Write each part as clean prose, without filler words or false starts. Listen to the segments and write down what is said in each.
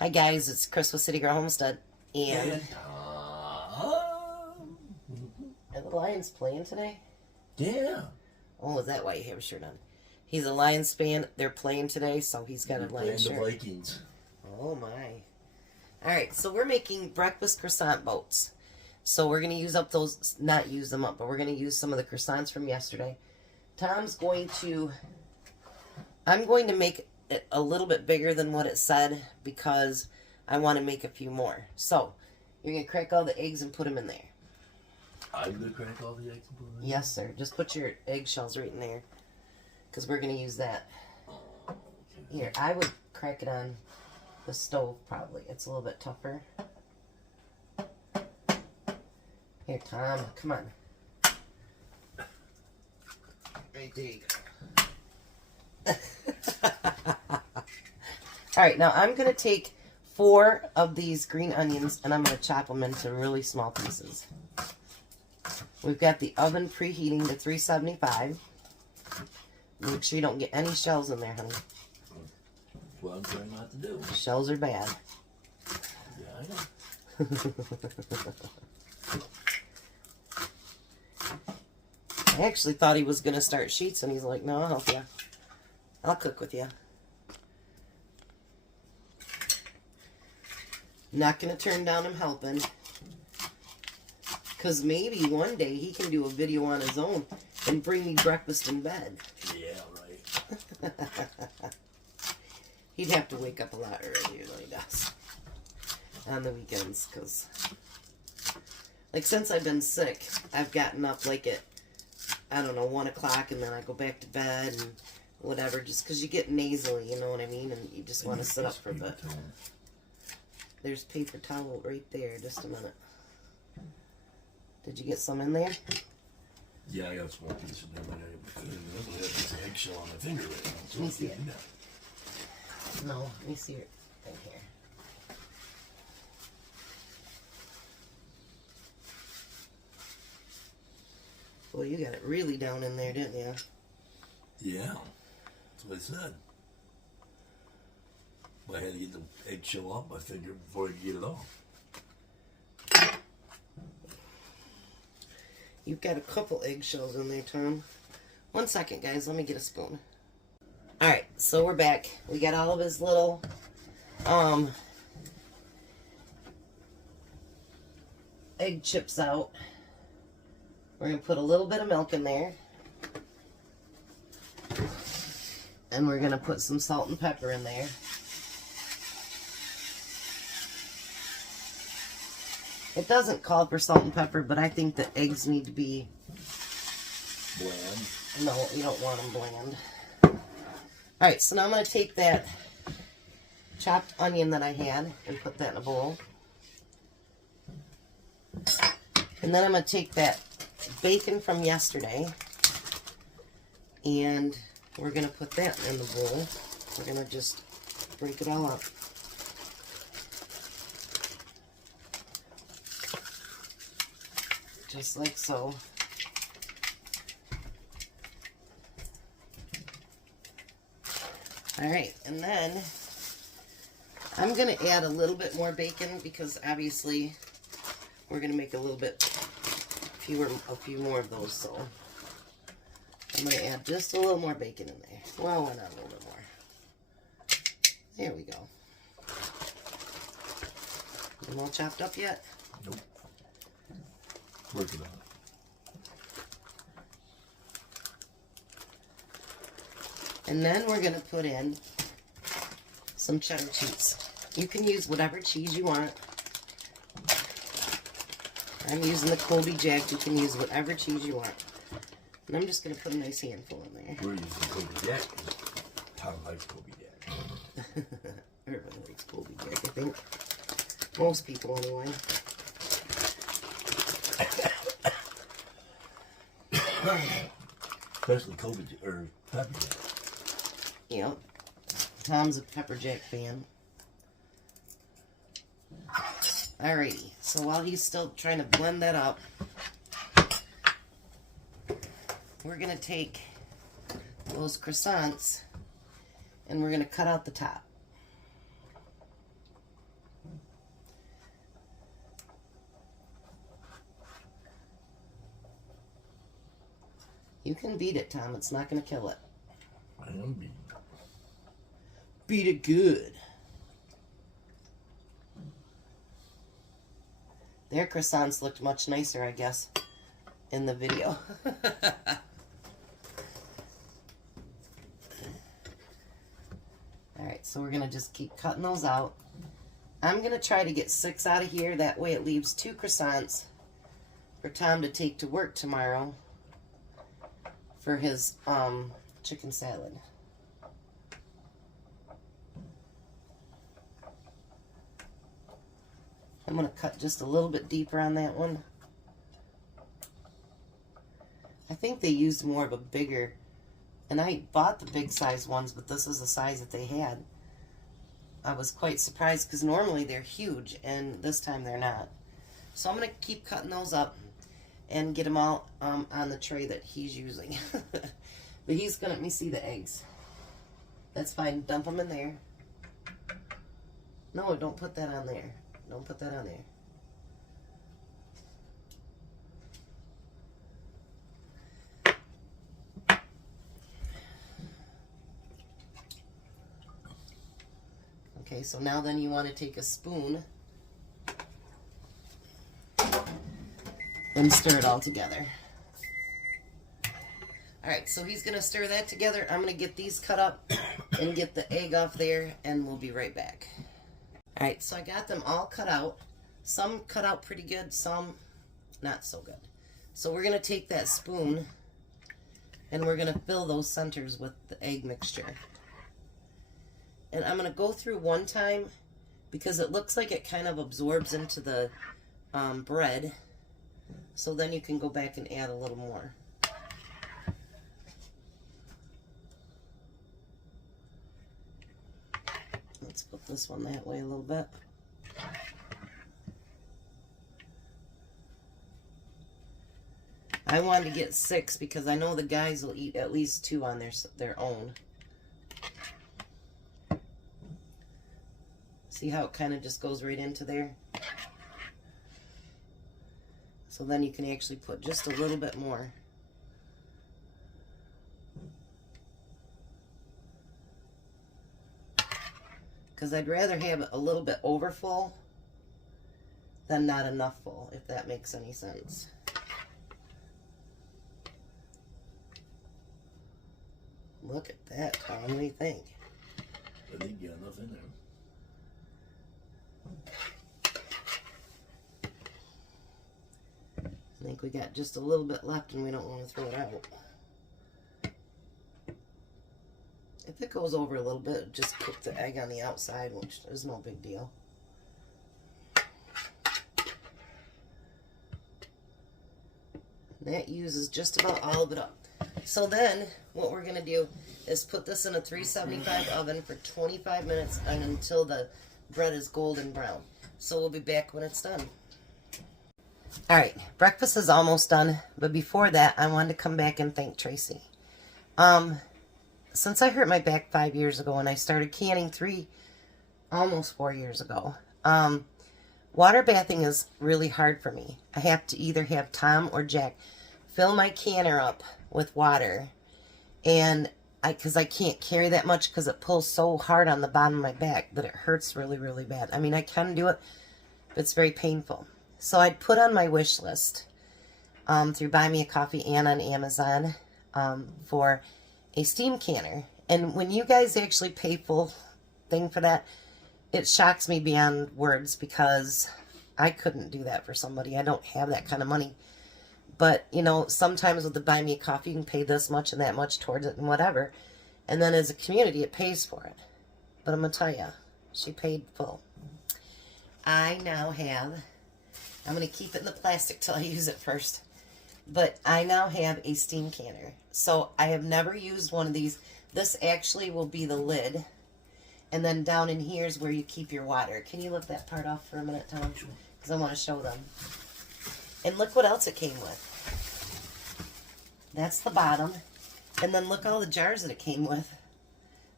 Hi guys, it's Chris with City Girl Homestead, and are the Lions playing today? Yeah. Oh, is that why you have a shirt on? He's a Lions fan. They're playing today, so he's got a Lions shirt. The Vikings. Oh my! All right, so we're making breakfast croissant boats. So we're gonna use up those, not use them up, but we're gonna use some of the croissants from yesterday. I'm going to make it a little bit bigger than what it said because I want to make a few more. So you're going to crack all the eggs and put them in there. I'm going to crack all the eggs and put them in there? Yes, sir. Just put your eggshells right in there because we're going to use that. Here, I would crack it on the stove probably. It's a little bit tougher. Here, Tom, come on. Right there you go. Alright, now I'm going to take 4 of these green onions and I'm going to chop them into really small pieces. We've got the oven preheating to 375. Make sure you don't get any shells in there, honey. Well, I'm trying not to do. Shells are bad. Yeah, I know. I actually thought he was going to start sheets, and he's like, no, I'll help you. I'll cook with you. Not going to turn down him helping. Because maybe one day he can do a video on his own and bring me breakfast in bed. Yeah, right. He'd have to wake up a lot earlier than he does on the weekends. Because, like, since I've been sick, I've gotten up like at, I don't know, 1 o'clock, and then I go back to bed and whatever, just because you get nasally, you know what I mean, and you just want to sit up for a bit. There's paper towel right there. Just a minute. Did you get some in there? Yeah, I got a small piece in there, but I have this eggshell on my finger right now. So Let me see it. No, let me see your thing here. Well, you got it really down in there, didn't you? Yeah, that's what I said. I had to get the eggshell off my finger before I could get it off. You've got a couple eggshells in there, Tom. 1 second, guys. Let me get a spoon. Alright, so we're back. We got all of his little egg chips out. We're going to put a little bit of milk in there. And we're going to put some salt and pepper in there. It doesn't call for salt and pepper, but I think the eggs need to be bland. No, you don't want them bland. Alright, so now I'm going to take that chopped onion that I had and put that in a bowl. And then I'm going to take that bacon from yesterday and we're going to put that in the bowl. We're going to just break it all up. Just like so. Alright, and then I'm going to add a little bit more bacon because obviously we're going to make a little bit a few more of those, so I'm going to add just a little more bacon in there. Well, why not a little bit more? There we go. Them all chopped up yet? Nope. Working on it. And then we're going to put in some cheddar cheese. You can use whatever cheese you want. I'm using the Colby Jack. You can use whatever cheese you want. And I'm just going to put a nice handful in there. We're using Colby Jack. Tom likes Colby Jack. Everybody likes Colby Jack, I think. Most people, anyway. Especially Colby or Pepper Jack. Yep. Tom's a pepper jack fan. Alrighty. So while he's still trying to blend that up, we're going to take those croissants and we're going to cut out the top. You can beat it, Tom. It's not going to kill it. I am beating it. Beat it good. Their croissants looked much nicer, I guess, in the video. Alright, so we're going to just keep cutting those out. I'm going to try to get 6 out of here. That way it leaves 2 croissants for Tom to take to work tomorrow for his chicken salad. I'm going to cut just a little bit deeper on that one. I think they used more of a bigger, and I bought the big size ones, but this is the size that they had. I was quite surprised because normally they're huge, and this time they're not. So I'm going to keep cutting those up and get them all on the tray that he's using. But he's going to let me see the eggs. That's fine. Dump them in there. No, don't put that on there. Don't put that on there. Okay, so now then you want to take a spoon and stir it all together. Alright, so he's going to stir that together. I'm going to get these cut up and get the egg off there, and we'll be right back. Alright, so I got them all cut out. Some cut out pretty good, some not so good. So we're going to take that spoon and we're going to fill those centers with the egg mixture. And I'm going to go through one time because it looks like it kind of absorbs into the bread. So then you can go back and add a little more. Let's put this one that way a little bit. I wanted to get 6 because I know the guys will eat at least 2 on their own. See how it kind of just goes right into there? So then you can actually put just a little bit more. Because I'd rather have it a little bit over full than not enough full, if that makes any sense. Look at that, Tom. What do you think? I think you got enough in there. I think we got just a little bit left and we don't want to throw it out. If it goes over a little bit, just cook the egg on the outside, which is no big deal. That uses just about all of it up. So then, what we're going to do is put this in a 375 oven for 25 minutes and until the bread is golden brown. So we'll be back when it's done. Alright, breakfast is almost done, but before that, I wanted to come back and thank Tracy. Since I hurt my back 5 years ago and I started canning almost 4 years ago, water bathing is really hard for me. I have to either have Tom or Jack fill my canner up with water, and because I can't carry that much because it pulls so hard on the bottom of my back that it hurts really, really bad. I mean, I can do it, but it's very painful. So I'd put on my wish list through Buy Me a Coffee and on Amazon for a steam canner. And when you guys actually pay full thing for that, it shocks me beyond words because I couldn't do that for somebody. I don't have that kind of money. But, you know, sometimes with the Buy Me a Coffee, you can pay this much and that much towards it and whatever. And then as a community, it pays for it. But I'm going to tell you, she paid full. I now have, I'm going to keep it in the plastic till I use it first. But I now have a steam canner. So I have never used one of these. This actually will be the lid. And then down in here is where you keep your water. Can you lift that part off for a minute, Tom? Because I want to show them. And look what else it came with. That's the bottom. And then look all the jars that it came with.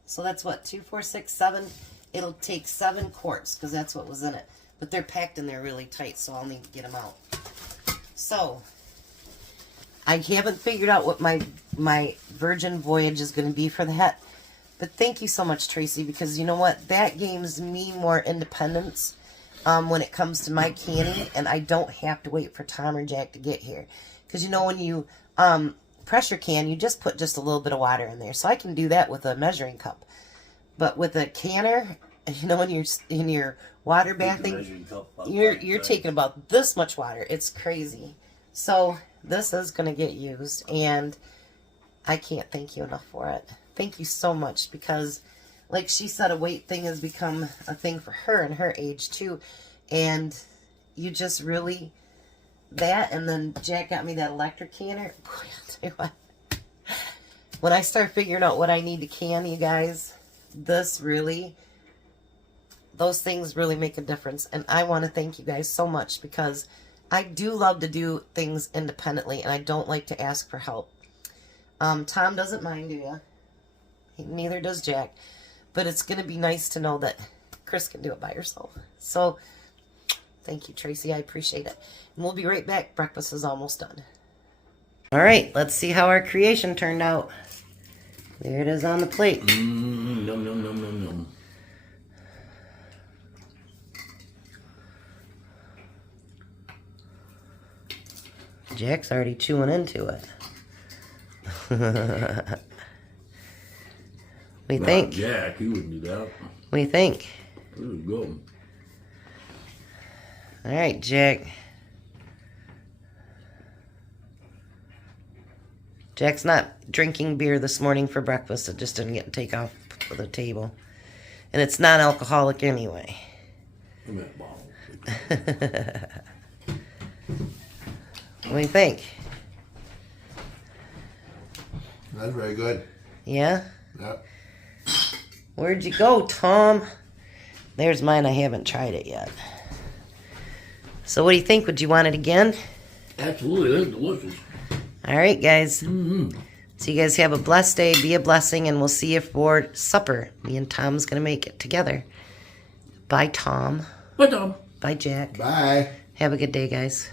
So that's what, 2, 4, 6, 7. It'll take 7 quarts because that's what was in it. But they're packed in there really tight, so I'll need to get them out. So, I haven't figured out what my virgin voyage is going to be for that. But thank you so much, Tracy, because you know what? That gives me more independence when it comes to my canning, and I don't have to wait for Tom or Jack to get here. Because you know, when you pressure can, you just put just a little bit of water in there. So I can do that with a measuring cup. But with a canner, you know, when you're in your water bathing, you're taking about this much water. It's crazy. So this is going to get used, and I can't thank you enough for it. Thank you so much, because like she said, a weight thing has become a thing for her and her age too. And you just really, that, and then Jack got me that electric canner. Boy, I'll tell you what, when I start figuring out what I need to can, you guys, this really, those things really make a difference. And I want to thank you guys so much, because I do love to do things independently, and I don't like to ask for help. Tom doesn't mind, do you? Neither does Jack. But it's going to be nice to know that Chris can do it by herself. So, thank you, Tracy. I appreciate it. And we'll be right back. Breakfast is almost done. All right, let's see how our creation turned out. There it is on the plate. Yum, yum, yum, yum, yum. Jack's already chewing into it. What do you think? Jack, he wouldn't do that. What do you think? This is good. All right, Jack. Jack's not drinking beer this morning for breakfast. It just didn't get to take off the table. And it's non-alcoholic anyway. Give me that bottle. What do you think? That's very good. Yeah? Yep. Where'd you go, Tom? There's mine. I haven't tried it yet. So what do you think? Would you want it again? Absolutely, that's delicious. All right, guys. Mm-hmm. So you guys have a blessed day. Be a blessing, and we'll see you for supper. Me and Tom's going to make it together. Bye, Tom. Bye, Tom. Bye, Jack. Bye. Have a good day, guys.